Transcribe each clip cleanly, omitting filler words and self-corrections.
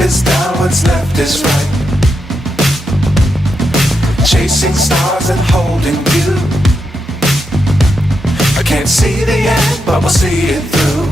is down, what's left is right. Chasing stars and holding you. I can't see the end, but we'll see it through.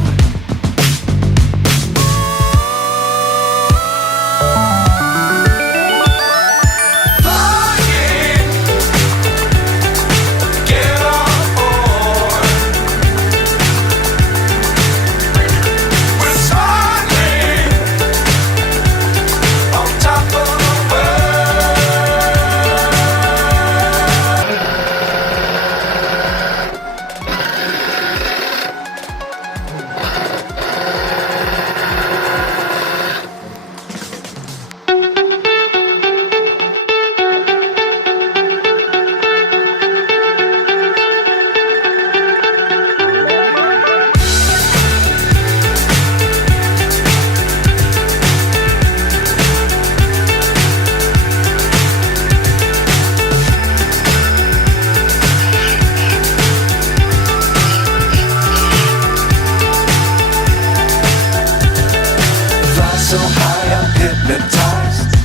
So high I'm hypnotized.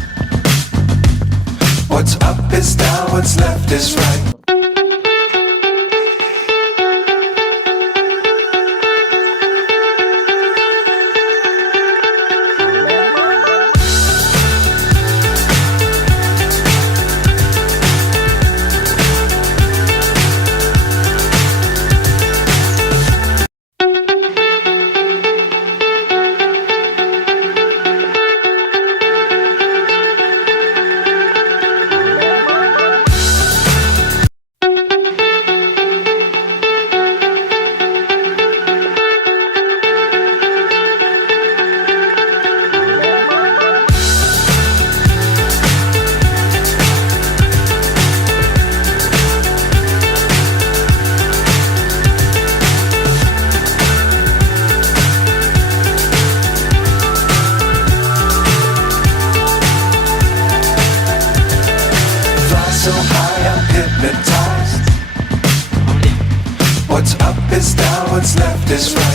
What's up is down, what's left is right. So high I'm hypnotized. What's up is down, what's left is right.